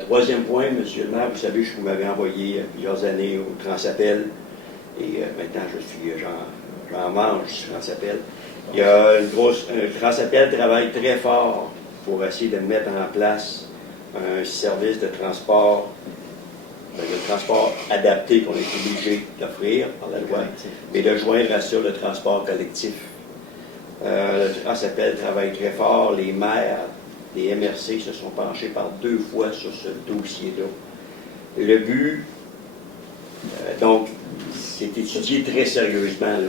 Troisième point, Monsieur le maire, vous savez, vous m'avez envoyé plusieurs années au Transappel, et maintenant j'en mange du Transappel. Il y a un Transappel travaille très fort pour essayer de mettre en place un service de transport adapté qu'on est obligé d'offrir par la loi, mais de joindre à ça le transport collectif. Le Transappel travaille très fort, les maires des MRC se sont penchés par 2 fois sur ce dossier-là. Le but, donc, c'est étudié très sérieusement, là.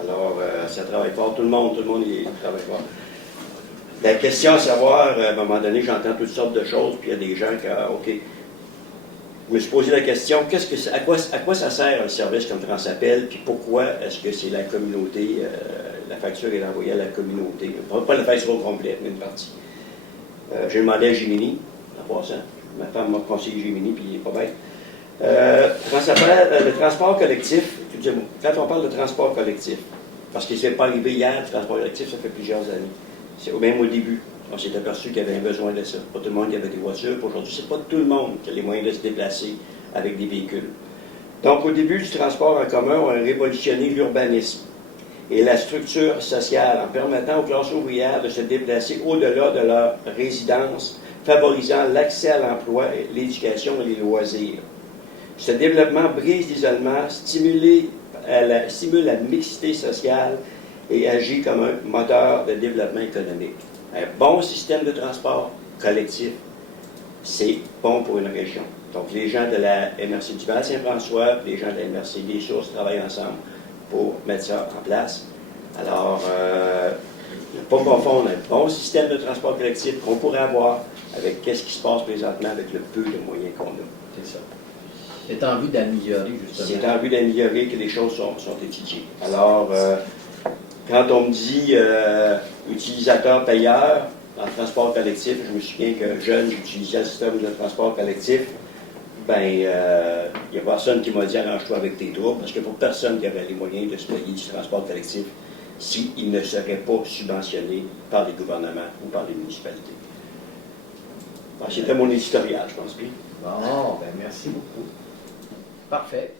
Alors, ça travaille fort, tout le monde y travaille fort. La question à savoir, à un moment donné, j'entends toutes sortes de choses, puis il y a des gens qui, OK, je me suis posé la question, à quoi ça sert un service comme Transappel, puis pourquoi est-ce que c'est la communauté, la facture est envoyée à la communauté, pas la facture au complet, mais une partie. J'ai demandé à Jiminy, en passant, ma femme m'a conseillé Jiminy, puis il n'est pas bête. Le transport collectif, quand on parle de transport collectif, parce que c'est pas arrivé hier, le transport collectif, ça fait plusieurs années. C'est même au début, on s'est aperçu qu'il y avait un besoin de ça. Pas tout le monde qui avait des voitures. Aujourd'hui, c'est pas tout le monde qui a les moyens de se déplacer avec des véhicules. Donc, au début du transport en commun, on a révolutionné l'urbanisme et la structure sociale en permettant aux classes ouvrières de se déplacer au-delà de leur résidence, favorisant l'accès à l'emploi, l'éducation et les loisirs. Ce développement brise l'isolement, stimule la mixité sociale et agit comme un moteur de développement économique. Un bon système de transport collectif, c'est bon pour une région. Donc, les gens de la MRC du Val-Saint-François, les gens de la MRC des Sources travaillent ensemble pour mettre ça en place. Alors, ne pas confondre un bon système de transport collectif qu'on pourrait avoir avec ce qui se passe présentement avec le peu de moyens qu'on a. C'est ça. C'est en vue d'améliorer, justement. C'est en vue d'améliorer que les choses sont étudiées. Alors, quand on me dit utilisateur-payeur en transport collectif, je me souviens qu'un jeune utilisait le système de transport collectif, il n'y a personne qui m'a dit arrange-toi avec tes troubles, parce que pour personne qui avait les moyens de se payer du transport collectif s'il ne serait pas subventionné par les gouvernements ou par les municipalités. C'était mon éditorial, je pense bien. Bon, merci beaucoup. Parfait.